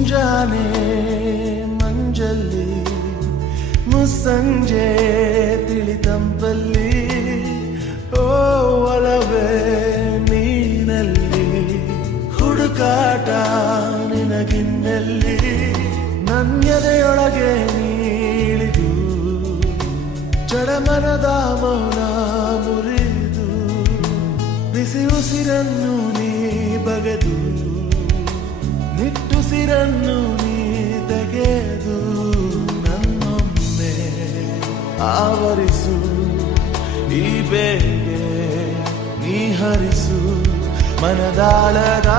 ಮುಂಜಾನೆ ಮಂಜಲ್ಲಿ ಮುಸ್ಸಂಜೆ ತಿಳಿತಂಪಲ್ಲಿ ಓ ಒಲವೇ ನೀನಲ್ಲಿ ಹುಡುಕಾಟ ನಿನಗಿನ್ನಲ್ಲಿ ನನ್ಯದೆಯೊಳಗೆ ನೀಳಿದು ಜಡಮನದ ಮೌನ ಮುರಿದು ಬಿಸಿ ಉಸಿರನ್ನು ನೀ ಬಗೆದು ನಿಟ್ಟುಸಿರನ್ನು ನೀ ತೆಗೆದು ನನ್ನೊಮ್ಮೆ ಆವರಿಸು ಈ ಬೇಗೆ ನೀ ಹರಿಸು ಮನದಾಳದ